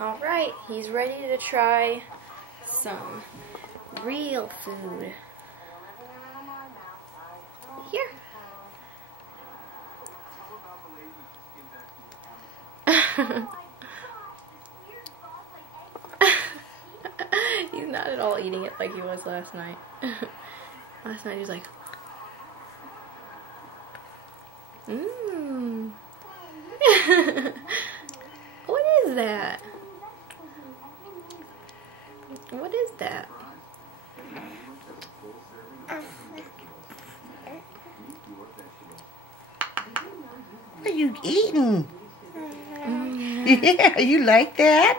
Alright, he's ready to try some real food. Here. He's not at all eating it like he was last night. Last night he was like, mmm. What is that? What is that? What are you eating? Yeah, you like that?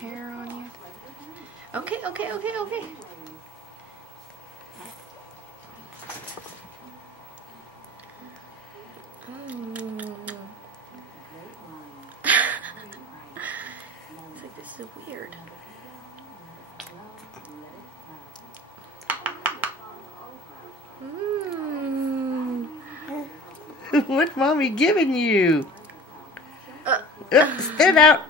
Hair on you. Okay. It's like, this is weird. What Mommy giving you? Spit out.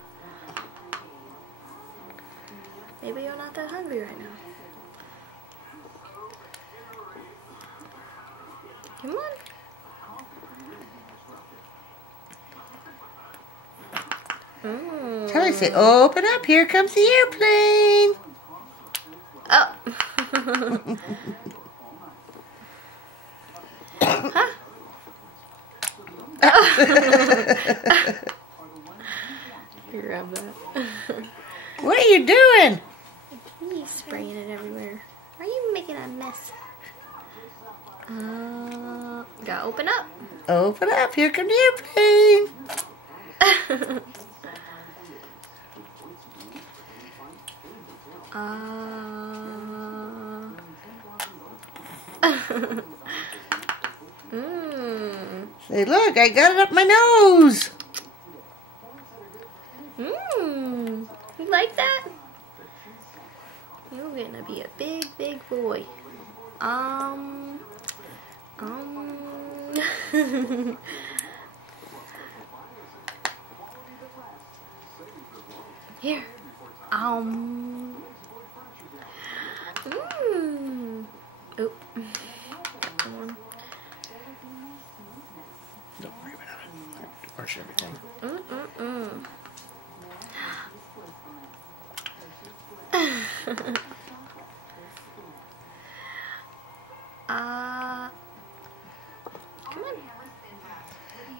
Maybe you're not that hungry right now. Come on. Charlie said, open up, here comes the airplane. Oh. Huh? Grab that. What are you doing? He's spraying it everywhere. Are you making a mess? Gotta open up. Open up, here comes the airplane. Say, look, I got it up my nose. You like that? You're gonna be a big boy. Here. Oh. Come on. Don't worry about it. Wash everything. Come on.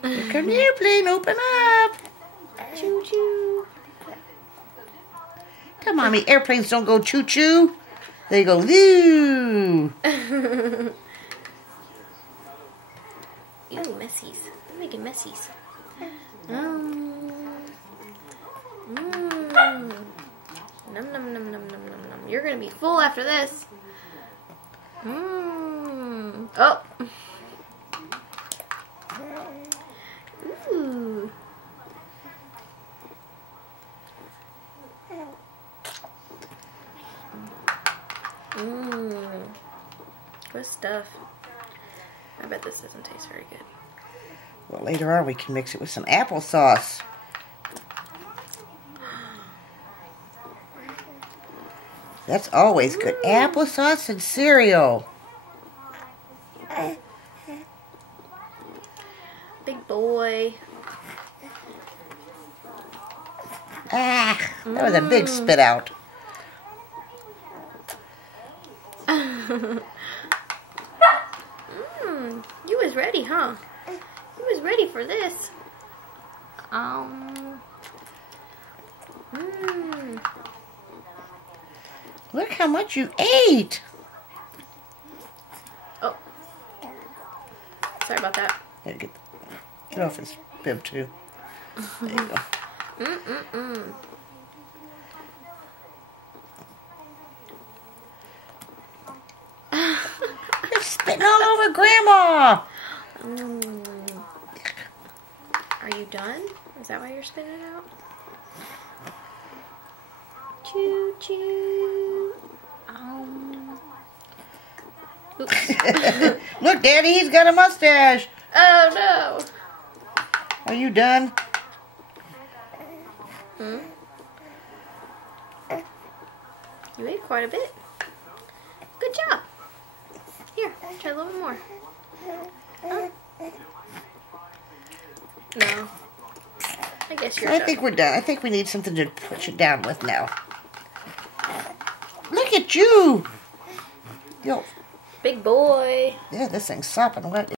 Here comes the airplane, open up. Choo choo. Come on, Mommy, airplanes don't go choo choo. They go woo. Ew, messies. You're making messies. Nom nom nom nom nom nom nom. You're gonna be full after this. Oh. Ooh. Good stuff. I bet this doesn't taste very good. Well, later on we can mix it with some applesauce. That's always good. Applesauce and cereal. Big boy. Ah, that was a big spit out. You was ready, huh? You was ready for this. Look how much you ate. Oh. Sorry about that. Here, get off his bib too. There you go. You're spitting all over Grandma. Are you done? Is that why you're spitting it out? Choo choo. Look, Daddy, he's got a mustache. Oh no! Are you done? Hmm? You ate quite a bit. Good job. Here, try a little bit more. Oh. No. I guess you're I done. think we're done. I think we need something to put you down with now. Look at you! Yo, Big boy. yeah, this thing's sopping wet.